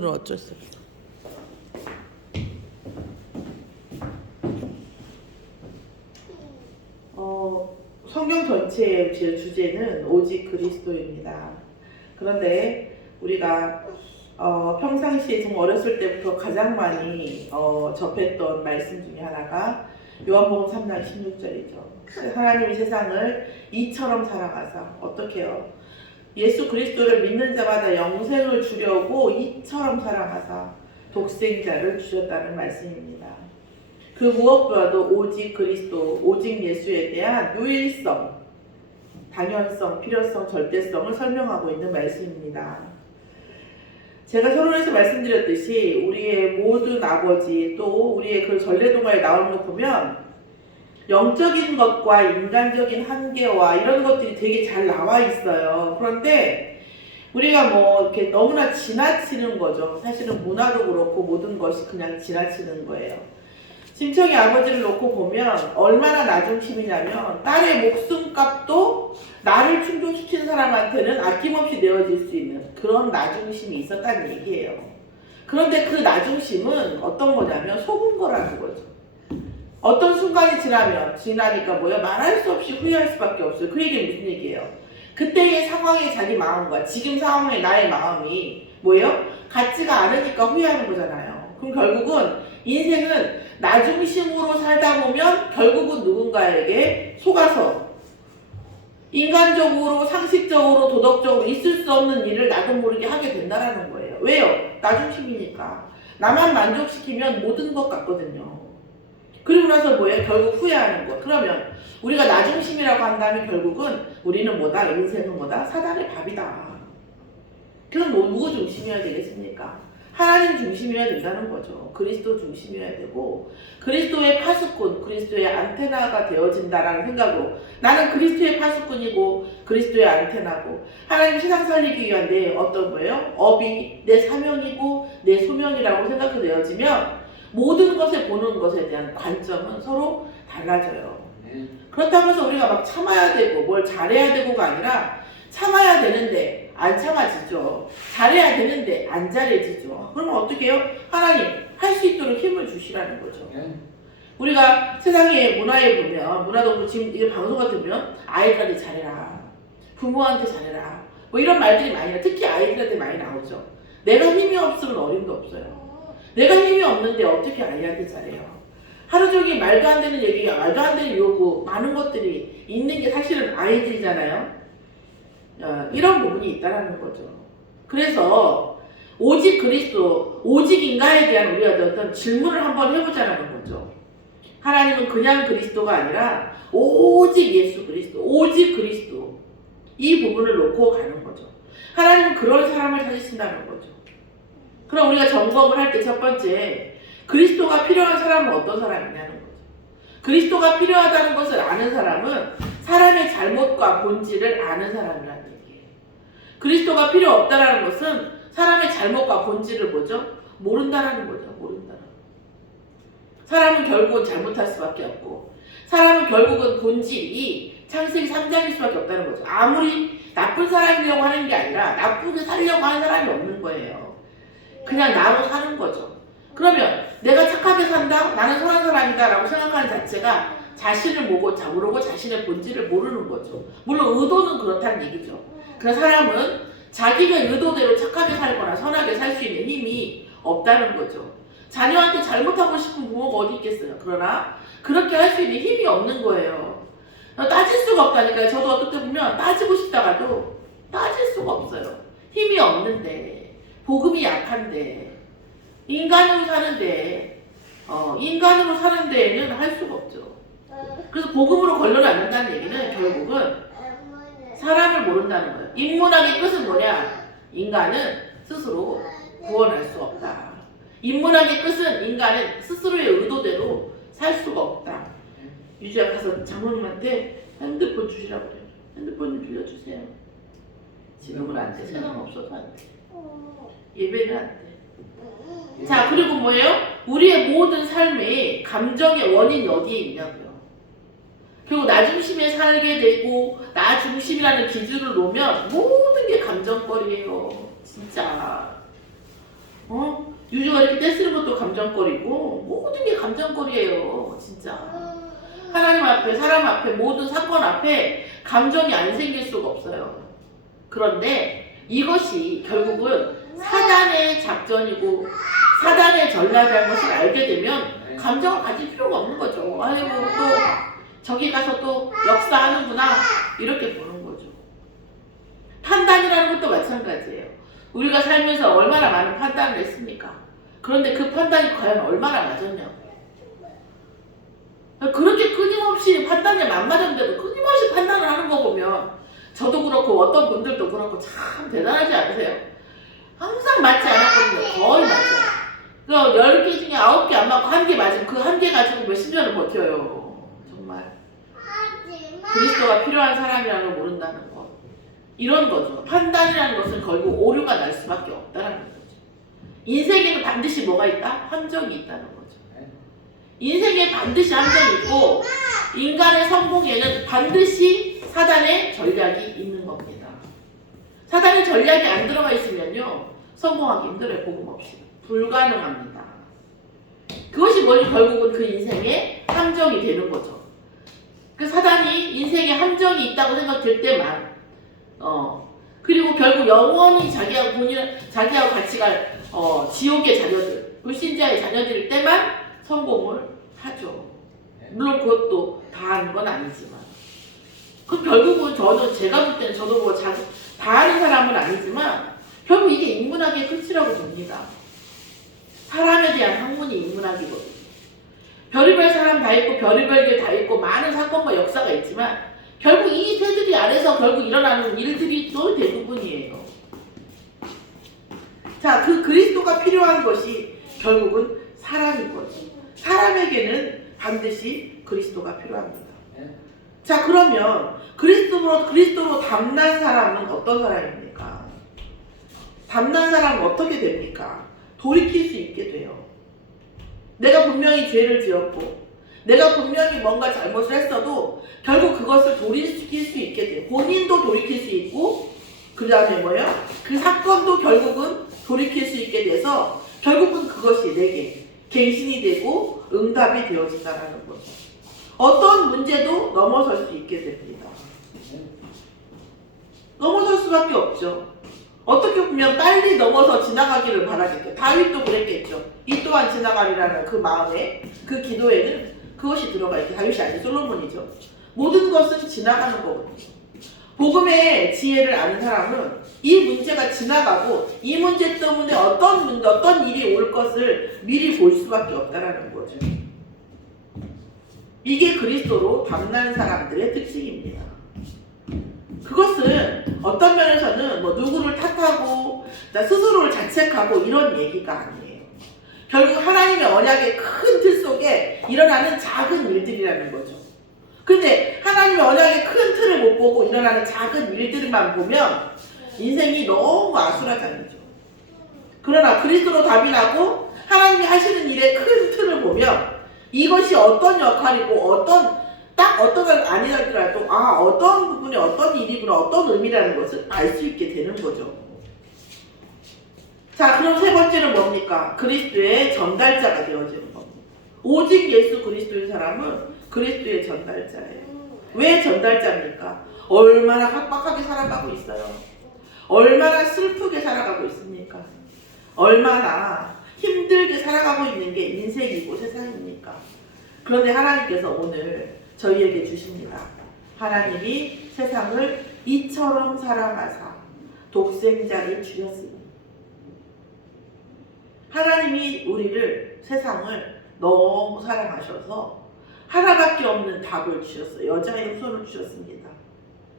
어쩔 수 없어. 성경 전체의 제 주제는 오직 그리스도입니다. 그런데 우리가 평상시에 좀 어렸을 때부터 가장 많이 접했던 말씀 중에 하나가 요한복음 3장 16절이죠. 하나님이 세상을 이처럼 사랑하사 어떻게 해요? 예수 그리스도를 믿는 자마다 영생을 주려고 이처럼 사랑하사 독생자를 주셨다는 말씀입니다. 그 무엇보다도 오직 그리스도, 오직 예수에 대한 유일성, 당연성, 필요성, 절대성을 설명하고 있는 말씀입니다. 제가 서론에서 말씀드렸듯이 우리의 모든 아버지 또 우리의 그 전래동화에 나오는 거 보면 영적인 것과 인간적인 한계와 이런 것들이 되게 잘 나와 있어요. 그런데 우리가 뭐 이렇게 너무나 지나치는 거죠. 사실은 문화도 그렇고 모든 것이 그냥 지나치는 거예요. 심청이 아버지를 놓고 보면 얼마나 나중심이냐면 딸의 목숨값도 나를 충족시키는 사람한테는 아낌없이 내어질 수 있는 그런 나중심이 있었다는 얘기예요. 그런데 그 나중심은 어떤 거냐면 속은 거라는 거죠. 어떤 순간이 지나니까 뭐예요? 말할 수 없이 후회할 수밖에 없어요. 그 얘기는 무슨 얘기예요? 그때의 상황의 자기 마음과 지금 상황의 나의 마음이 뭐예요? 같지가 않으니까 후회하는 거잖아요. 그럼 결국은 인생은 나중심으로 살다 보면 결국은 누군가에게 속아서 인간적으로, 상식적으로, 도덕적으로 있을 수 없는 일을 나도 모르게 하게 된다는 거예요. 왜요? 나중심이니까. 나만 만족시키면 모든 것 같거든요. 그리고 나서 뭐예요? 결국 후회하는 거. 그러면 우리가 나중심이라고 한다면 결국은 우리는 뭐다? 인생은 뭐다? 사단의 밥이다. 그럼 뭐 누구 중심이어야 되겠습니까? 하나님 중심이어야 된다는 거죠. 그리스도 중심이어야 되고 그리스도의 파수꾼, 그리스도의 안테나가 되어진다라는 생각으로 나는 그리스도의 파수꾼이고 그리스도의 안테나고 하나님 세상 살리기 위한 내 어떤 거예요? 업이 내 사명이고 내 소명이라고 생각되어지면 모든 것을 보는 것에 대한 관점은 서로 달라져요. 그렇다고 해서 우리가 막 참아야 되고 뭘 잘해야 되고가 아니라 참아야 되는데 안 참아지죠. 잘해야 되는데 안 잘해지죠. 그러면 어떻게 해요? 하나님 할 수 있도록 힘을 주시라는 거죠. 우리가 세상의 문화에 보면 문화도 지금 이 방송 같으면 아이들한테 잘해라, 부모한테 잘해라 뭐 이런 말들이 많이 나와요. 특히 아이들한테 많이 나오죠. 내가 힘이 없으면 어림도 없어요. 내가 힘이 없는데 어떻게 아이한테 잘해요? 하루 종일 말도 안 되는 얘기가 말도 안 되는 요구 많은 것들이 있는 게 사실은 아이들이잖아요. 이런 부분이 있다는 거죠. 그래서 오직 그리스도, 오직 인간에 대한 우리가 어떤 질문을 한번 해보자는 거죠. 하나님은 그냥 그리스도가 아니라 오직 예수 그리스도, 오직 그리스도 이 부분을 놓고 가는 거죠. 하나님은 그런 사람을 찾으신다는 거죠. 그럼 우리가 점검을 할 때 첫 번째 그리스도가 필요한 사람은 어떤 사람이냐는 거죠. 그리스도가 필요하다는 것을 아는 사람은 사람의 잘못과 본질을 아는 사람이라는 얘기예요. 그리스도가 필요 없다는 것은 사람의 잘못과 본질을 뭐죠? 모른다는 거죠. 모른다는. 사람은 결국은 잘못할 수밖에 없고 사람은 결국은 본질이 창세기 3장일 수밖에 없다는 거죠. 아무리 나쁜 사람이라고 하는 게 아니라 나쁘게 살려고 하는 사람이 없는 거예요. 그냥 나로 사는 거죠. 그러면 내가 착하게 산다? 나는 선한 사람이다 라고 생각하는 자체가 자신을 모르고 자신의 본질을 모르는 거죠. 물론 의도는 그렇다는 얘기죠. 그러나 사람은 자기가 의도대로 착하게 살거나 선하게 살 수 있는 힘이 없다는 거죠. 자녀한테 잘못하고 싶은 부모가 어디 있겠어요. 그러나 그렇게 할 수 있는 힘이 없는 거예요. 따질 수가 없다니까요. 저도 어떨 때 보면 따지고 싶다가도 따질 수가 없어요. 힘이 없는데 복음이 약한데 인간으로 사는 데에는 할 수가 없죠. 그래서 복음으로 걸러는 않는다는 얘기는 결국은 사람을 모른다는 거예요. 인문학의 끝은 뭐냐? 인간은 스스로 구원할 수 없다. 인문학의 끝은 인간은 스스로의 의도대로 살 수가 없다. 유지야 가서 장모님한테 핸드폰 주시라고 그래요. 핸드폰 좀 빌려주세요. 지금은 안 돼. 세상 없어도 안 돼. 예배는 안 돼. 자, 그리고 뭐예요? 우리의 모든 삶의 감정의 원인이 어디에 있냐고요. 결국 나 중심에 살게 되고 나 중심이라는 기준을 놓으면 모든 게 감정거리예요. 진짜. 유주가 이렇게 떼쓰는 것도 감정거리고 모든 게 감정거리예요. 진짜. 하나님 앞에, 사람 앞에, 모든 사건 앞에 감정이 안 생길 수가 없어요. 그런데 이것이 결국은 사단의 작전이고 사단의 전략이라는 것을 알게 되면 감정을 가질 필요가 없는 거죠. 아이고 또 저기 가서 또 역사하는구나 이렇게 보는 거죠. 판단이라는 것도 마찬가지예요. 우리가 살면서 얼마나 많은 판단을 했습니까? 그런데 그 판단이 과연 얼마나 맞았냐고. 그렇게 끊임없이 판단이 안 맞았는데도 끊임없이 판단을 하는 거 보면 저도 그렇고 어떤 분들도 그렇고 참 대단하지 않으세요? 항상 맞지 않았거든요. 거의 맞아요. 그 10개 중에 9개 안 맞고 1개 맞으면 그 1개 가지고 몇십 년을 버텨요. 정말. 그리스도가 필요한 사람이라는 걸 모른다는 거. 이런 거죠. 판단이라는 것은 결국 오류가 날 수밖에 없다는 거죠. 인생에는 반드시 뭐가 있다? 함정이 있다는 거죠. 인생에 반드시 함정이 있고 인간의 성공에는 반드시 사단의 전략이 있는 겁니다. 사단의 전략이 안 들어가 있으면요 성공하기 힘들어요. 복음 없이 불가능합니다. 그것이 뭐니 결국은 그 인생의 함정이 되는 거죠. 그 사단이 인생에 함정이 있다고 생각될 때만 그리고 결국 영원히 자기하고 같이 갈 지옥의 자녀들, 불신자의 자녀들일 때만 성공을 하죠. 물론 그것도 다 하는 건 아니지만. 그 결국은 제가 볼 때는 저도 뭐 다 하는 사람은 아니지만 결국 이게 인문학의 끝이라고 봅니다. 사람에 대한 학문이 인문학이거든요. 별의별 사람 다 있고 별의별 게 다 있고 많은 사건과 역사가 있지만 결국 이 새들이 안에서 결국 일어나는 일들이 또 대부분이에요. 자, 그 그리스도가 필요한 것이 결국은 사람인 거죠. 사람에게는 반드시 그리스도가 필요합니다. 자, 그러면 그리스도로 담난 사람은 어떤 사람입니까? 담난 사람은 어떻게 됩니까? 돌이킬 수 있게 돼요. 내가 분명히 죄를 지었고 내가 분명히 뭔가 잘못을 했어도 결국 그것을 돌이킬 수 있게 돼요. 본인도 돌이킬 수 있고 그 다음에 뭐예요? 그 사건도 결국은 돌이킬 수 있게 돼서 결국은 그것이 내게 갱신이 되고 응답이 되어진다는 거죠. 어떤 문제도 넘어설 수 있게 됩니다. 넘어설 수밖에 없죠. 어떻게 보면 빨리 넘어서 지나가기를 바라겠죠. 다윗도 그랬겠죠. 이 또한 지나가리라는 그 마음에 그 기도에는 그것이 들어가 있죠. 다윗이 아닌 솔로몬이죠. 모든 것은 지나가는 거거든요. 복음의 지혜를 아는 사람은 이 문제가 지나가고 이 문제 때문에 어떤 일이 올 것을 미리 볼 수밖에 없다라는 거죠. 이게 그리스도로 담난 사람들의 특징입니다. 그것은 어떤 면에서는 뭐 누구를 탓하고 스스로를 자책하고 이런 얘기가 아니에요. 결국 하나님의 언약의 큰 틀 속에 일어나는 작은 일들이라는 거죠. 근데 하나님의 언약의 큰 틀을 못 보고 일어나는 작은 일들만 보면 인생이 너무 아수라장이죠. 그러나 그리스도로 답이 나고 하나님이 하시는 일의 큰 틀을 보면 이것이 어떤 역할이고 어떤 건 아니더라도 어떤 부분이 어떤 일이구나 어떤 의미라는 것을 알 수 있게 되는 거죠. 자, 그럼 세 번째는 뭡니까? 그리스도의 전달자가 되어지는 겁니다. 오직 예수 그리스도인 사람은 그리스도의 전달자예요. 왜 전달자입니까? 얼마나 각박하게 살아가고 있어요. 얼마나 슬프게 살아가고 있습니까? 얼마나 힘들게 살아가고 있는 게 인생이고 세상입니까? 그런데 하나님께서 오늘 저희에게 주십니다. 하나님이 세상을 이처럼 사랑하사 독생자를 주셨습니다. 하나님이 세상을 너무 사랑하셔서 하나밖에 없는 답을 주셨어요. 여자의 후손을 주셨습니다.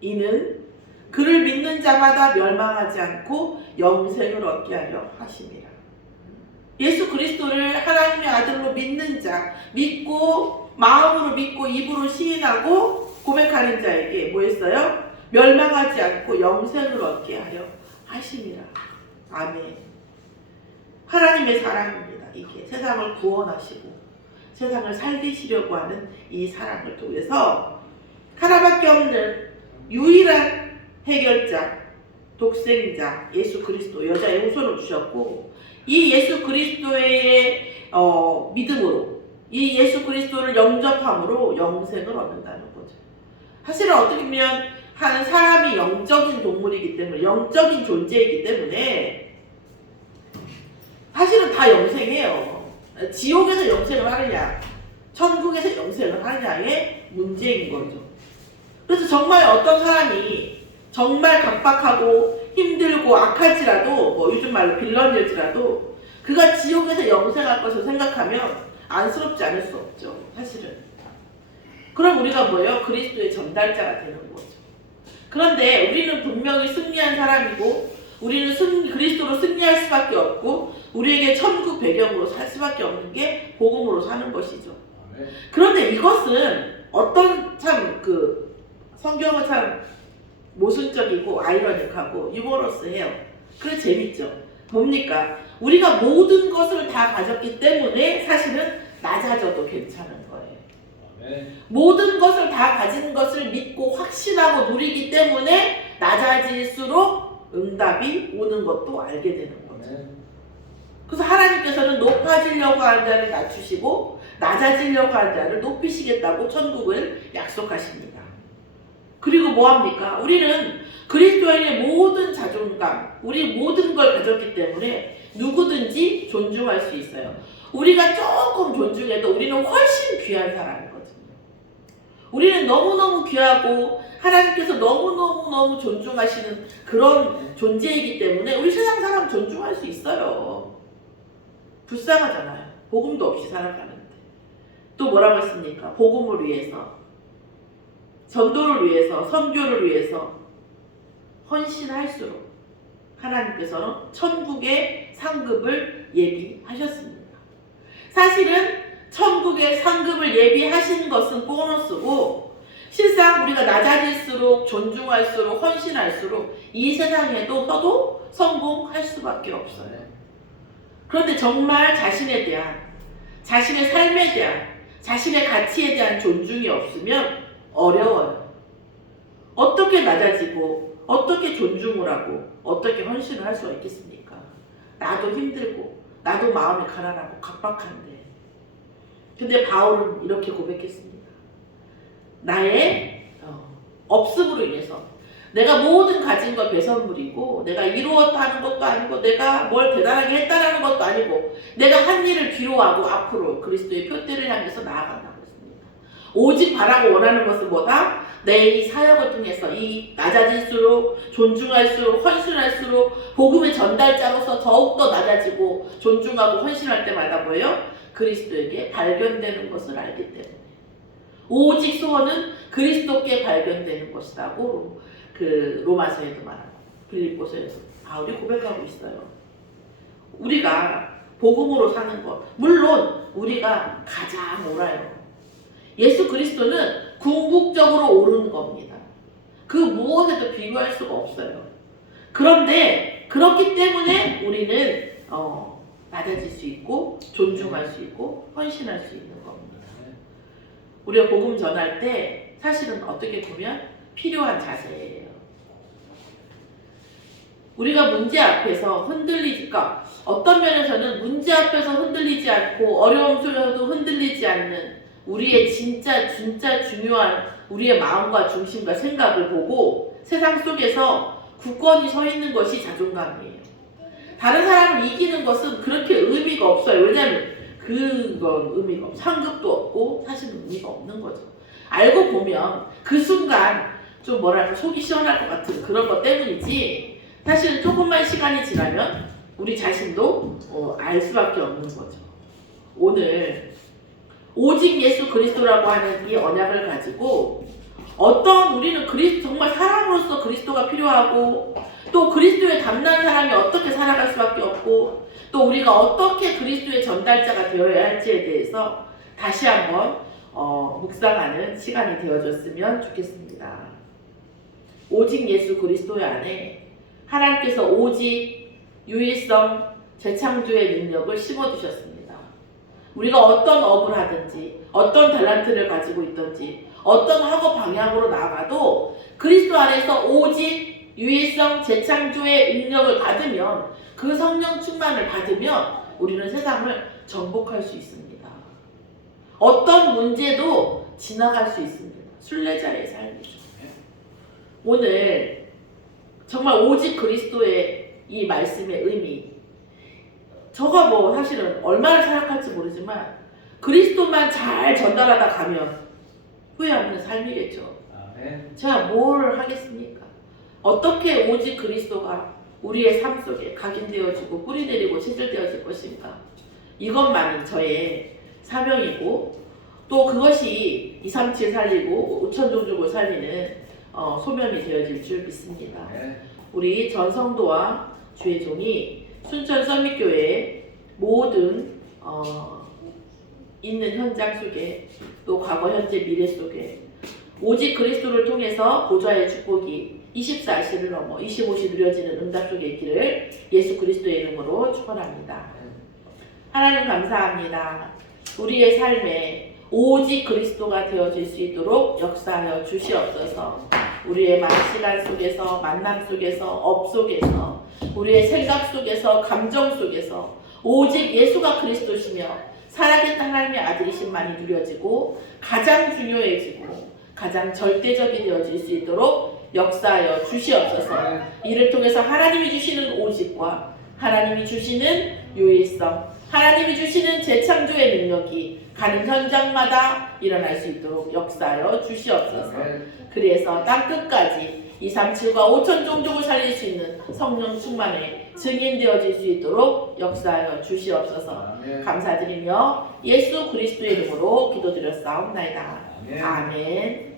이는 그를 믿는 자마다 멸망하지 않고 영생을 얻게 하려 하심이라. 예수 그리스도를 하나님의 아들로 믿는 자, 마음으로 믿고 입으로 시인하고 고백하는 자에게 뭐 했어요? 멸망하지 않고 영생을 얻게 하려 하심이라. 아멘. 하나님의 사랑입니다. 이게 세상을 구원하시고 세상을 살리시려고 하는 이 사랑을 통해서 하나밖에 없는 유일한 해결자, 독생자 예수 그리스도 여자의 후손을 주셨고 이 예수 그리스도의 믿음으로, 이 예수 그리스도를 영접함으로 영생을 얻는다는 거죠. 사실은 어떻게 보면 한 사람이 영적인 동물이기 때문에, 영적인 존재이기 때문에 사실은 다 영생해요. 지옥에서 영생을 하느냐, 천국에서 영생을 하느냐의 문제인 거죠. 그래서 정말 어떤 사람이 정말 각박하고 힘들고 악할지라도, 뭐 요즘 말로 빌런일지라도 그가 지옥에서 영생할 것을 생각하면 안쓰럽지 않을 수 없죠. 사실은. 그럼 우리가 뭐예요? 그리스도의 전달자가 되는 거죠. 그런데 우리는 분명히 승리한 사람이고, 우리는 그리스도로 승리할 수밖에 없고, 우리에게 천국 배경으로 살 수밖에 없는 게 복음으로 사는 것이죠. 그런데 이것은 어떤 성경은 참 모순적이고 아이러닉하고 유머러스해요. 그래 재밌죠. 뭡니까? 우리가 모든 것을 다 가졌기 때문에 사실은 낮아져도 괜찮은 거예요. 모든 것을 다 가진 것을 믿고 확신하고 누리기 때문에 낮아질수록 응답이 오는 것도 알게 되는 거죠. 그래서 하나님께서는 높아지려고 하는 자를 낮추시고 낮아지려고 하는 자를 높이시겠다고 천국을 약속하십니다. 그리고 뭐합니까? 우리는 그리스도인의 모든 자존감, 우리 모든 걸 가졌기 때문에 누구든지 존중할 수 있어요. 우리가 조금 존중해도 우리는 훨씬 귀한 사람이거든요. 우리는 너무너무 귀하고 하나님께서 너무너무 존중하시는 그런 존재이기 때문에 우리 세상 사람 존중할 수 있어요. 불쌍하잖아요. 복음도 없이 살아가는데. 또 뭐라고 했습니까? 복음을 위해서, 전도를 위해서, 선교를 위해서 헌신할수록 하나님께서는 천국의 상급을 예비하셨습니다. 사실은 천국의 상급을 예비하신 것은 보너스고, 실상 우리가 낮아질수록, 존중할수록, 헌신할수록 이 세상에도 서도 성공할 수밖에 없어요. 그런데 정말 자신에 대한, 자신의 삶에 대한, 자신의 가치에 대한 존중이 없으면 어려워요. 어떻게 낮아지고, 어떻게 존중을 하고, 어떻게 헌신을 할 수가 있겠습니까? 나도 힘들고, 나도 마음이 가난하고 각박한데. 근데 바울은 이렇게 고백했습니다. 나의 없음으로 인해서, 내가 모든 가진 것 배선물이고, 내가 이루었다 하는 것도 아니고, 내가 뭘 대단하게 했다라는 것도 아니고, 내가 한 일을 뒤로하고 앞으로 그리스도의 표대를 향해서 나아간다고 했습니다. 오직 바라고 원하는 것은 뭐다? 내 이 사역을 통해서 이 낮아질수록, 존중할수록, 헌신할수록 복음의 전달자로서 더욱더 낮아지고 존중하고 헌신할 때마다 뭐예요? 그리스도에게 발견되는 것을 알기 때문에. 오직 소원은 그리스도께 발견되는 것이라고 로마서에도 말하고 빌립보서에도 바울이 고백하고 있어요. 우리가 복음으로 사는 것, 물론 우리가 가장 옳아요. 예수 그리스도는 궁극적으로 옳은 겁니다. 그 무엇에도 비교할 수가 없어요. 그런데 그렇기 때문에 우리는 낮아질 수 있고 존중할 수 있고 헌신할 수 있는 겁니다. 우리가 복음 전할 때 사실은 어떻게 보면 필요한 자세예요. 우리가 문제 앞에서 흔들리지가, 어떤 면에서는 문제 앞에서 흔들리지 않고 어려움 속에서도 흔들리지 않는 우리의 진짜 중요한 우리의 마음과 중심과 생각을 보고 세상 속에서 굳건히 서 있는 것이 자존감이에요. 다른 사람을 이기는 것은 그렇게 의미가 없어요. 왜냐하면 그건 의미가 없고 상급도 없고 사실은 의미가 없는 거죠. 알고 보면 그 순간 좀 뭐랄까 속이 시원할 것 같은 그런 것 때문이지, 사실은 조금만 시간이 지나면 우리 자신도 알 수밖에 없는 거죠. 오늘 오직 예수 그리스도라고 하는 이 언약을 가지고 우리는 정말 사람으로서 그리스도가 필요하고, 또 그리스도에 담난 사람이 어떻게 살아갈 수밖에 없고, 또 우리가 어떻게 그리스도의 전달자가 되어야 할지에 대해서 다시 한번 묵상하는 시간이 되어줬으면 좋겠습니다. 오직 예수 그리스도 안에 하나님께서 오직 유일성 재창조의 능력을 심어주셨습니다. 우리가 어떤 업을 하든지, 어떤 달란트를 가지고 있든지, 어떤 학업 방향으로 나가도 그리스도 안에서 오직 유일성 재창조의 능력을 받으면, 그 성령 충만을 받으면 우리는 세상을 정복할 수 있습니다. 어떤 문제도 지나갈 수 있습니다. 순례자의 삶이죠. 오늘 정말 오직 그리스도의 이 말씀의 의미, 저가 뭐 사실은 얼마나 생각할지 모르지만 그리스도만 잘 전달하다 가면 후회 없는 삶이겠죠. 제가 뭘 하겠습니까? 어떻게 오직 그리스도가 우리의 삶 속에 각인되어지고 뿌리 내리고 체질되어질 것인가? 이것만이 저의 사명이고, 또 그것이 237 살리고 5천 종족을 살리는 소명이 되어질 줄 믿습니다. 우리 전성도와 주의 종이 순천 선미교회의 모든 있는 현장 속에, 또 과거, 현재, 미래 속에 오직 그리스도를 통해서 보좌의 축복이 24시를 넘어 25시 누려지는 응답 속에 있기를 예수 그리스도의 이름으로 축원합니다. 하나님 감사합니다. 우리의 삶에 오직 그리스도가 되어질 수 있도록 역사하여 주시옵소서. 우리의 시간 속에서, 만남 속에서, 업 속에서, 우리의 생각 속에서, 감정 속에서 오직 예수가 그리스도시며 살아계신 하나님의 아들이심만이 누려지고 가장 중요해지고 가장 절대적이 되어질 수 있도록 역사하여 주시옵소서. 이를 통해서 하나님이 주시는 오직과 하나님이 주시는 유일성, 하나님이 주시는 재창조의 능력이 가는 현장마다 일어날 수 있도록 역사하여 주시옵소서. 그래서 땅끝까지 237과 5천 종족을 살릴 수 있는 성령 충만의 증인되어질 수 있도록 역사하여 주시옵소서. 감사드리며 예수 그리스도의 이름으로 기도드렸사옵나이다. 아멘.